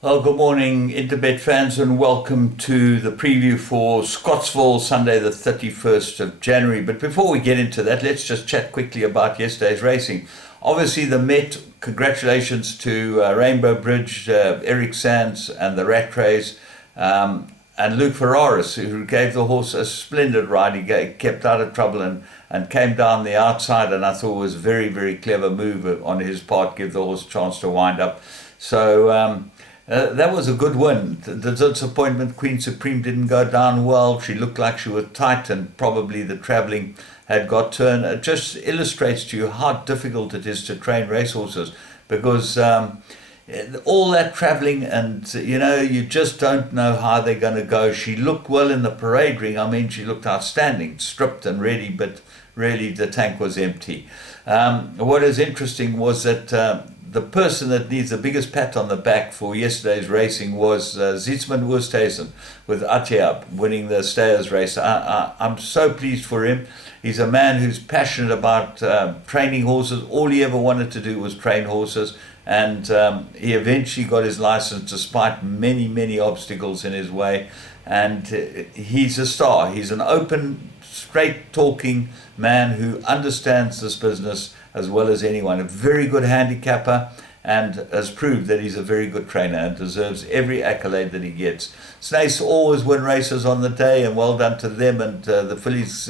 Well, good morning, Interbet fans, and welcome to the preview for Scottsville, Sunday, the 31st of January. But before we get into that, let's just chat quickly about yesterday's racing. Obviously, the Met, congratulations to Rainbow Bridge, Eric Sands, and the Rat Race, and Luke Ferraris, who gave the horse a splendid ride. He kept out of trouble and came down the outside, and I thought it was a very, very clever move on his part, give the horse a chance to wind up. So that was a good win. The disappointment, Queen Supreme didn't go down well. She looked like she was tight, and probably the travelling had got turned. It just illustrates to you how difficult it is to train racehorses because all that travelling and you just don't know how they're going to go. She looked well in the parade ring. I mean, she looked outstanding, stripped and ready, but really the tank was empty. What is interesting was that the person that needs the biggest pat on the back for yesterday's racing was Zietsman Oosthuizen with Atiab winning the Stayers race. I'm so pleased for him. He's a man who's passionate about training horses. All he ever wanted to do was train horses, and he eventually got his license despite many, many obstacles in his way. And he's a star. He's an open, straight talking man who understands this business as well as anyone. A very good handicapper, and has proved that he's a very good trainer and deserves every accolade that he gets. Snace always win races on the day, and well done to them. And the fillies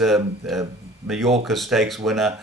Mallorca Stakes winner,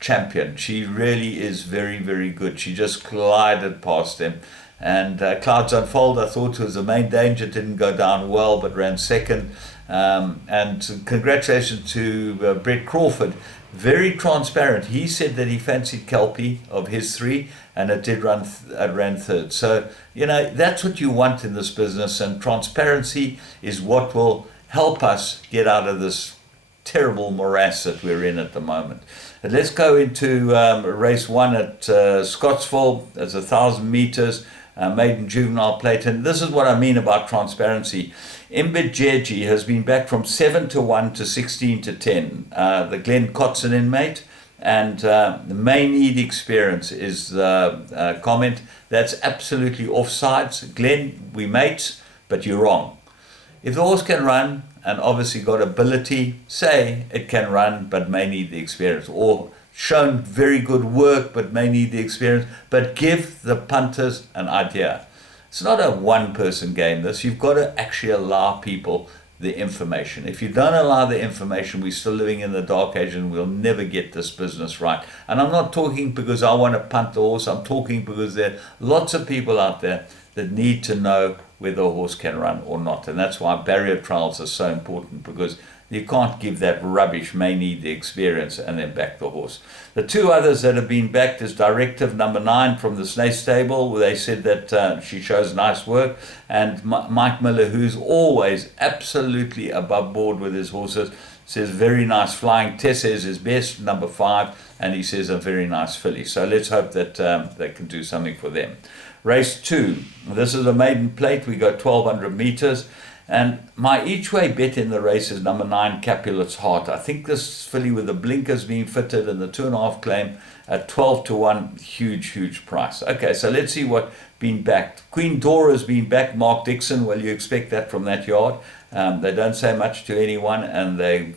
champion. She really is very, very good. She just glided past them. And Clouds Unfold, I thought, was the main danger. Didn't go down well, but ran second. And congratulations to Brett Crawford. Very transparent. He said that he fancied Kelpie of his three, and it did ran third. So, that's what you want in this business, and transparency is what will help us get out of this terrible morass that we're in at the moment. And let's go into race one at Scottsville. There's 1,000 meters, maiden juvenile plate. And this is what I mean about transparency. Imbit Jeji has been back from 7-1 to 16-10. The Glenn Cotson inmate. And the may need experience is the comment. That's absolutely offsides. Glenn, we mates, but you're wrong. If the horse can run, and obviously got ability, say it can run but may need the experience, or shown very good work but may need the experience, but give the punters an idea. It's not a one-person game, this. You've got to actually allow people the information. If you don't allow the information, we're still living in the dark age, and we'll never get this business right. And I'm not talking because I want to punt the horse. I'm talking because there are lots of people out there that need to know whether a horse can run or not. And that's why barrier trials are so important, because you can't give that rubbish, may need the experience, and then back the horse. The two others that have been backed is Directive number 9 from the Snace stable, where they said that she shows nice work, and Mike Miller, who's always absolutely above board with his horses, says very nice flying. Tessa is his best, number 5, and he says a very nice filly. So let's hope that they can do something for them. Race 2. This is a maiden plate. We go 1,200 meters. And my each way bet in the race is number 9, Capulet's Heart. I think this filly with the blinkers being fitted and the 2.5 claim at 12-1, huge price. Okay, so let's see what been backed. Queen Dora's been backed, Mark Dixon. Well, you expect that from that yard. They don't say much to anyone, and they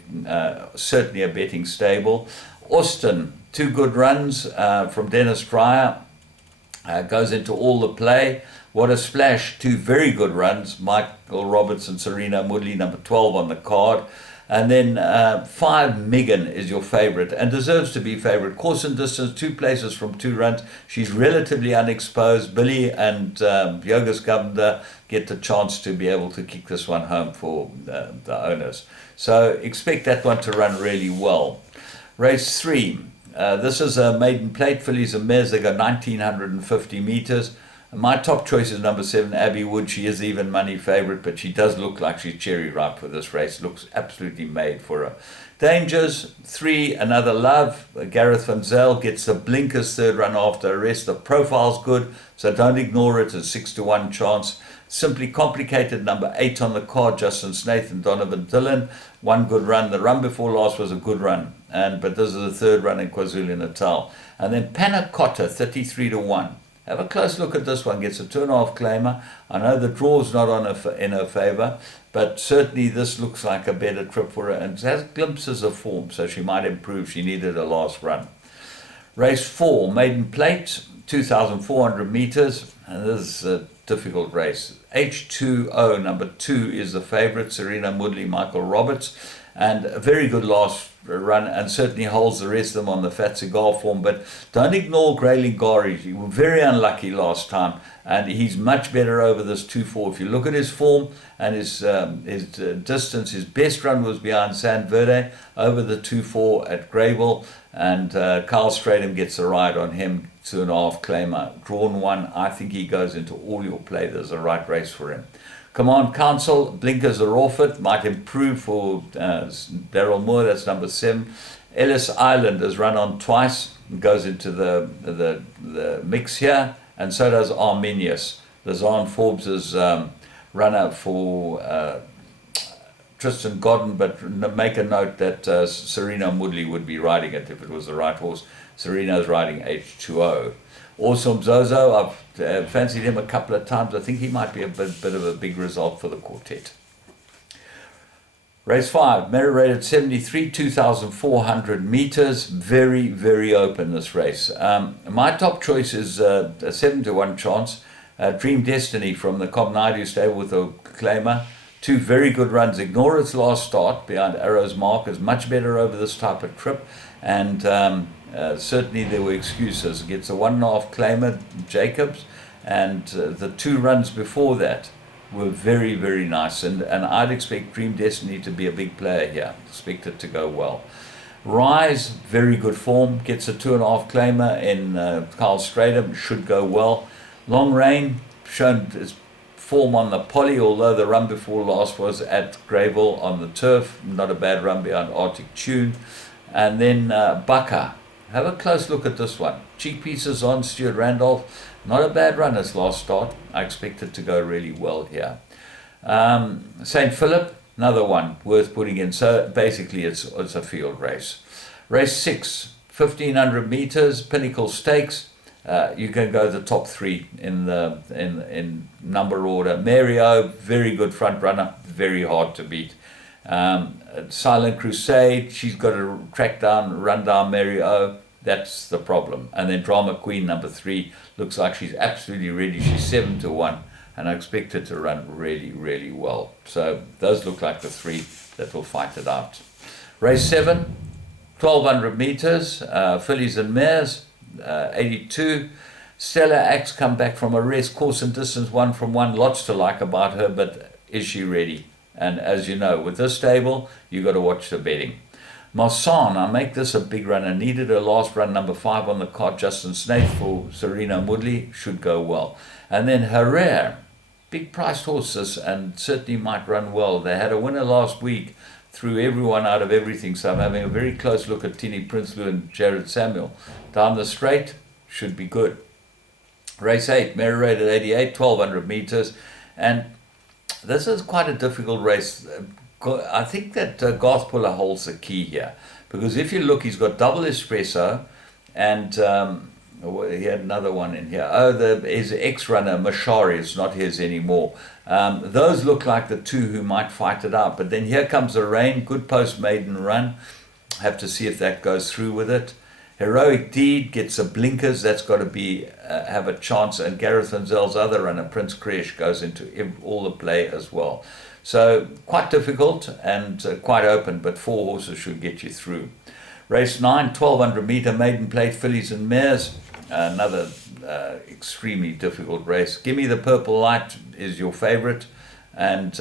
certainly are betting stable. Austin, 2 good runs from Dennis Dreyer. Goes into all the play. What a splash. 2 very good runs. Michael Robertson, Serena Moodley, number 12 on the card. And then 5, Megan is your favorite and deserves to be favorite. Course and distance, 2 places from 2 runs. She's relatively unexposed. Billy and Yogas Governor get the chance to be able to kick this one home for the owners. So expect that one to run really well. Race 3. This is a maiden plate, fillies and mares. They go 1,950 meters. My top choice is number 7, Abbey Wood. She is even money favorite, but she does look like she's cherry ripe for this race. Looks absolutely made for her. Dangers, 3, Another Love. Gareth Van Zyl gets the blinkers third run after a rest. The profile's good, so don't ignore it. It's 6-1 chance. Simply Complicated, number 8 on the card. Justin Snaith and Donovan Dillon. 1 good run. The run before last was a good run, but this is the 3rd run in KwaZulu-Natal. And then Panna Cotta, 33-1. Have a close look at this one. Gets a 2.5 claimer. I know the draw's not on in her favour, but certainly this looks like a better trip for her, and has glimpses of form, so she might improve. She needed a last run. Race 4, Maiden Plate, 2,400 metres, and this is a difficult race. H2O, number 2, is the favourite, Serena Moodley, Michael Roberts, and a very good last run, and certainly holds the rest of them on the Fat Cigar form. But don't ignore Grey Lingari. He was very unlucky last time, and he's much better over this 2-4. If you look at his form and his distance, his best run was behind San Verde over the 2-4 at Greyville, and Carl Stradham gets a ride on him, 2.5 claimer, drawn 1. I think he goes into all your play. There's a right race for him. Command Council, blinkers are off it, might improve for Daryl Moore, that's number 7. Ellis Island has run on twice, goes into the mix here, and so does Arminius. Lazarne Forbes is runner for Tristan Godden, but make a note that Serena Moodley would be riding it if it was the right horse. Serena's riding H2O. Awesome Zozo, I've fancied him a couple of times. I think he might be a bit of a big result for the quartet. Race 5, merit rated 73, 2,400 metres. Very, very open, this race. My top choice is a 7-1 chance. Dream Destiny from the Cobb Naidu stable with a claimer. 2 very good runs. Ignore its last start behind Arrow's Mark. Is much better over this type of trip. And certainly there were excuses. Gets a 1.5 claimer, Jacobs, and the 2 runs before that were very, very nice. And I'd expect Dream Destiny to be a big player here. Expect it to go well. Rise, very good form. Gets a 2.5 claimer in Carl Stradham. Should go well. Long Rain, shown its form on the poly, although the run before last was at Greyville on the turf. Not a bad run behind Arctic Tune. And then Baka. Have a close look at this one. Cheek pieces on Stuart Randolph. Not a bad run as last start. I expect it to go really well here. St. Philip, another one worth putting in. So basically it's a field race. Race 6, 1,500 metres, Pinnacle Stakes. You can go the top 3 in number order. Mary O, very good front runner, very hard to beat. Silent Crusade, she's got to run down Mary O. That's the problem. And then Drama Queen, number 3, looks like she's absolutely ready. She's 7-1, and I expect her to run really, really well. So those look like the 3 that will fight it out. Race 7, 1,200 metres, fillies and mares, 82. Stella Axe come back from a rest, course and distance 1 from 1. Lots to like about her, but is she ready? And as you know, with this stable, you've got to watch the betting. Marsan, I make this a big runner. Needed a last run, number 5 on the card. Justin Snaith for Serena Moodley. Should go well. And then Herrera, big priced horses and certainly might run well. They had a winner last week, threw everyone out of everything. So I'm having a very close look at Tini Prinsloo and Jared Samuel. Down the straight, should be good. Race 8, merit rated 88, 1,200 metres. And this is quite a difficult race. I think that Garth Puller holds the key here, because if you look, he's got double espresso, and he had another one in here. His ex-runner Mashari, it's not his anymore. Those look like the 2 who might fight it out. But then here comes the rain, good post-maiden run. Have to see if that goes through with it. Heroic Deed gets a blinkers. That's got to be have a chance. And Gareth Wenzel's other runner, Prince Kresh, goes into all the play as well. So quite difficult and quite open, but 4 horses should get you through. Race 9, 1,200 metre, Maiden Plate, fillies and mares. Another extremely difficult race. Gimme the Purple Light is your favourite, and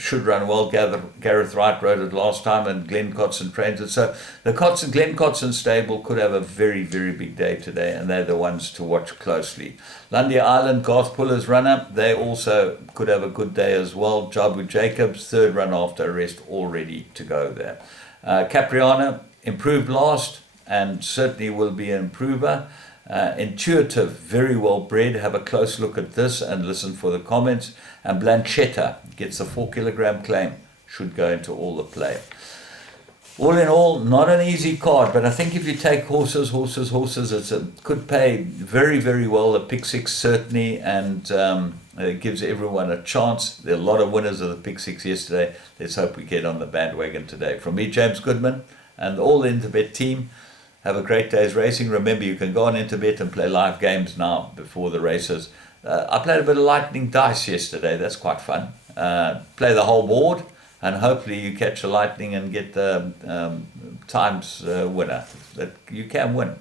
should run well. Gareth Wright rode it last time, and Glenn Cotson trains it. So the Glenn Cotson stable could have a very, very big day today, and they're the ones to watch closely. Lundy Island, Garth Puller's runner, they also could have a good day as well. Jabu Jacobs, 3rd run after arrest, all ready to go there. Capriana, improved last, and certainly will be an improver. Intuitive, very well bred. Have a close look at this and listen for the comments. And Blanchetta gets a 4 kilogram claim. Should go into all the play. All in all, not an easy card, but I think if you take horses, it could pay very, very well. The pick six certainly, and it gives everyone a chance. There are a lot of winners of the pick six yesterday. Let's hope we get on the bandwagon today. From me, James Goodman, and all the Interbet team, have a great day's racing. Remember, you can go on Interbet and play live games now before the races. I played a bit of lightning dice yesterday. That's quite fun. Play the whole board, and hopefully you catch a lightning and get the times winner. That you can win.